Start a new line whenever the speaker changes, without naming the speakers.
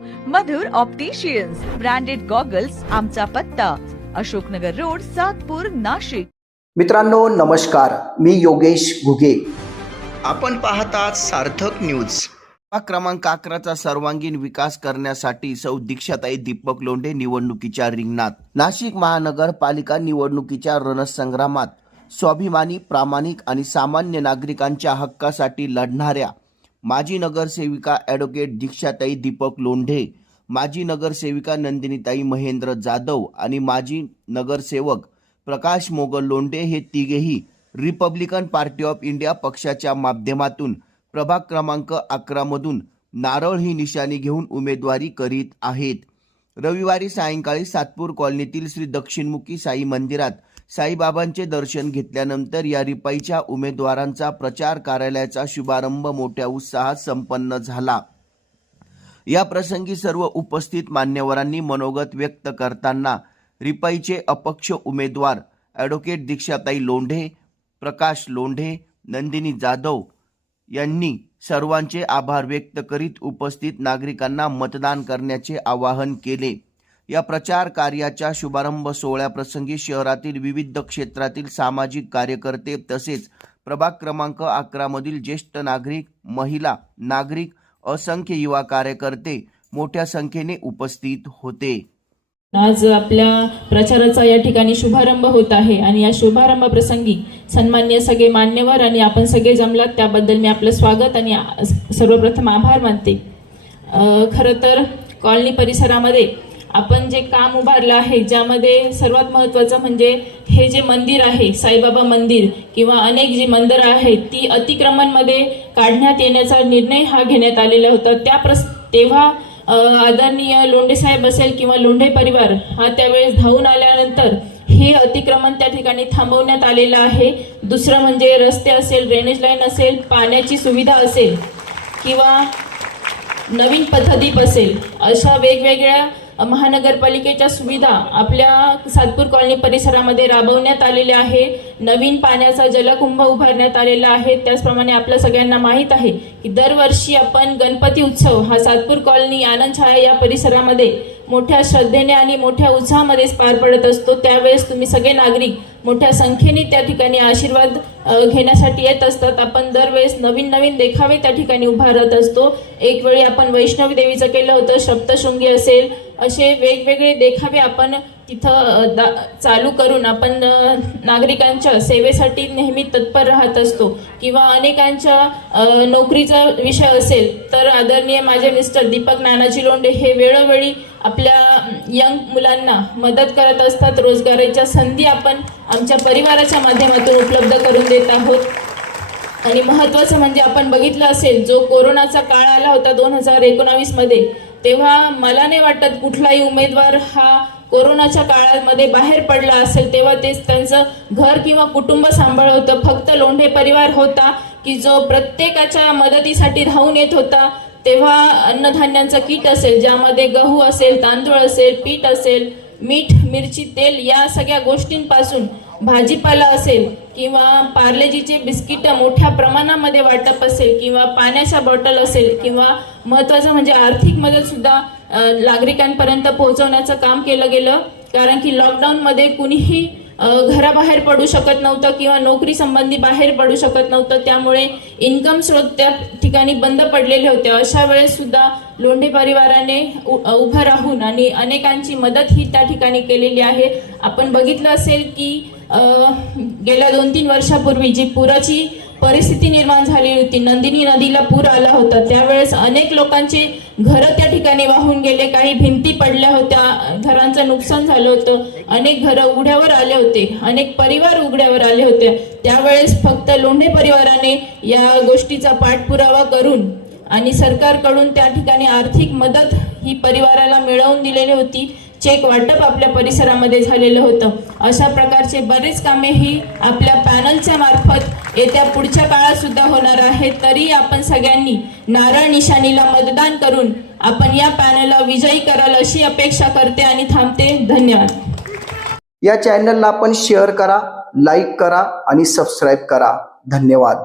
मधुर opticians branded goggles आमचा पत्ता Ashoknagar road Satpur Nashik.
मित्रांनो नमस्कार. मी योगेश घुगे.
आपण पाहतात सार्थक न्यूज
हा क्रमांक अकराचा सर्वांगीण विकास करण्यासाठी सौ दीक्षाताई दीपक लोंढे निवडणुकीच्या रिंगणात. नाशिक महानगरपालिका निवडणुकीच्या रणसंग्रामात स्वाभिमानी प्रामाणिक आणि सामान्य नागरिकांच्या हक्कासाठी लढणाऱ्या माजी नगरसेविका ॲडव्होकेट दीक्षाताई दीपक लोंढे माजी नगरसेविका नंदिनीताई महेंद्र जाधव आणि माजी नगरसेवक प्रकाश मोगल लोंढे हे तिघेही रिपब्लिकन पार्टी ऑफ इंडिया पक्षाच्या माध्यमातून प्रभाग क्रमांक अकरामधून नारळ ही निशाणी घेऊन उमेदवारी करीत आहेत. रविवारी सायंकाळी सातपूर कॉलनीतील श्री दक्षिणमुखी साई मंदिरात साईबाबांचे दर्शन घेतल्यानंतर या रिपाईच्या उमेदवारांचा प्रचार कार्यालयाचा शुभारंभ मोठ्या उत्साहात संपन्न झाला. या प्रसंगी सर्व उपस्थित मान्यवरांनी मनोगत व्यक्त करताना रिपाईचे अपक्ष उमेदवार ॲडव्होकेट दीक्षाताई लोंढे प्रकाश लोंढे नंदिनी जाधव यांनी सर्वांचे आभार व्यक्त करीत उपस्थित नागरिकांना मतदान करण्याचे आवाहन केले. या प्रचार कार्याच्या शुभारंभ सोहळ्याप्रसंगी शहरातील विविध क्षेत्रातील सामाजिक कार्यकर्ते तसेच प्रभाग क्रमांक अकरामधील ज्येष्ठ नागरिक महिला नागरिक असंख्य युवा कार्यकर्ते मोठ्या संख्येने उपस्थित होते.
आज आपल्या प्रचाराचा या ठिकाणी शुभारंभ होत आहे आणि या शुभारंभ प्रसंगी सन्मान्य सगळे मान्यवर आणि आपण सगळे जमलात त्याबद्दल मी आपलं स्वागत आणि सर्वप्रथम आभार मानते. खरं तर कॉलनी परिसरामध्ये आपण जे काम उभारलं आहे ज्यामध्ये सर्वात महत्त्वाचं म्हणजे हे जे मंदिर आहे साईबाबा मंदिर किंवा अनेक जी मंदिरं आहेत ती अतिक्रमणमध्ये काढण्यात येण्याचा निर्णय हा घेण्यात आलेला होता. त्या प्रस तेव्हा आदरणीय लोंढे साहेब असेल किंवा लोंढे परिवार हा त्यावेळेस धावून आल्यानंतर हे अतिक्रमण त्या ठिकाणी थांबवण्यात आलेलं आहे. दुसरं म्हणजे रस्ते असेल ड्रेनेज लाईन असेल पाण्याची सुविधा असेल किंवा नवीन पथदीप असेल अशा वेगवेगळ्या महानगरपालिकेच्या सुविधा आपल्या सातपूर कॉलनी परिसरामध्ये राबवण्यात आलेल्या आहे नवीन पाण्याचा जलकुंभ उभारण्यात आलेला आहे. त्याचप्रमाणे आपल्या सगळ्यांना माहीत आहे की दरवर्षी आपण गणपती उत्सव हा सातपूर कॉलनी आनंद छाया या परिसरामध्ये मोठ्या श्रद्धेने आणि मोठ्या उत्साहामध्ये पार पडत असतो. त्यावेळेस तुम्ही सगळे नागरिक मोठ्या संख्येने त्या ठिकाणी आशीर्वाद घेण्यासाठी येत असतात. आपण दरवेळेस नवीन नवीन देखावे त्या ठिकाणी उभारत असतो. एक वेळी आपण वैष्णवी देवीचं केलं होतं सप्तशृंगी असेल असे वेगवेगळे देखावे आपण तिथं दा चालू करून आपण नागरिकांच्या सेवेसाठी नेहमी तत्पर राहत असतो. किंवा अनेकांच्या नोकरीचा विषय असेल तर आदरणीय माझे मिस्टर दीपक नानाजी लोंढे हे वेळोवेळी आपल्या यंग मुलांना मदत करत असतात. रोजगाराच्या संधी आपण आमच्या परिवाराच्या माध्यमातून उपलब्ध करून देत आहोत. आणि महत्त्वाचं म्हणजे आपण बघितलं असेल जो कोरोनाचा काळ आला होता दोन हजार एकोणावीसमध्ये तेव्हा मला नाही वाटत कुठलाही उमेदवार हा कोरोनाच्या काळामध्ये बाहेर पडला असेल. तेव्हा तेच त्यांचं घर किंवा कुटुंब सांभाळ होतं. फक्त लोंढे परिवार होता की जो प्रत्येकाच्या मदतीसाठी धावून येत होता. तेव्हा अन्नधान्यांचं किट असेल ज्यामध्ये गहू असेल तांदूळ असेल पीठ असेल मीठ मिरची तेल या सगळ्या गोष्टींपासून भाजीपाला असेल किंवा पार्लेजीचे बिस्किट मोठ्या प्रमाणामध्ये वाटप असेल किंवा पाण्याच्या बॉटल असेल किंवा महत्त्वाचं म्हणजे आर्थिक मदत सुद्धा नागरिकांपर्यंत पोहोचवण्याचं काम केलं गेलं. कारण की लॉकडाऊनमध्ये कुणीही घराबाहेर पडू शकत नव्हतं किंवा नोकरी संबंधी बाहेर पडू शकत नव्हतं. त्यामुळे इन्कम स्रोत त्या ठिकाणी बंद पडलेले होते. अशा वेळेस सुद्धा लोंढे परिवाराने उ- उभं राहून आणि अनेकांची मदत ही त्या ठिकाणी केलेली आहे. आपण बघितलं असेल की गेल्या दोन तीन वर्षापूर्वी जी पुराची परिस्थिती निर्माण झाली होती. नंदिनी नदीला पूर आला होता. त्यावेळेस अनेक लोकांचे घरं त्या ठिकाणी वाहून गेले. काही भिंती पडल्या होत्या. घरांचं नुकसान झालं होतं. अनेक घरं उघड्यावर आले होते. अनेक परिवार उघड्यावर आले होते. त्यावेळेस फक्त लोंढे परिवाराने या गोष्टीचा पाठपुरावा करून आणि सरकारकडून त्या ठिकाणी आर्थिक मदत ही परिवाराला मिळवून दिलेली होती. चेक वाटप आपल्या परिसरामध्ये झालेलं होतं. अशा प्रकारचे बरेच कामे ही आपल्या पॅनलच्या मार्फत येत्या पुढच्या काळात सुद्धा होणार आहेत तरी आपण सगळ्यांनी नारळ निशाणीला मतदान करून आपण या पॅनलला विजयी कराल अशी अपेक्षा करते आणि थांबते. धन्यवाद.
या चॅनलला आपण शेअर करा लाईक करा आणि सबस्क्राईब करा. धन्यवाद.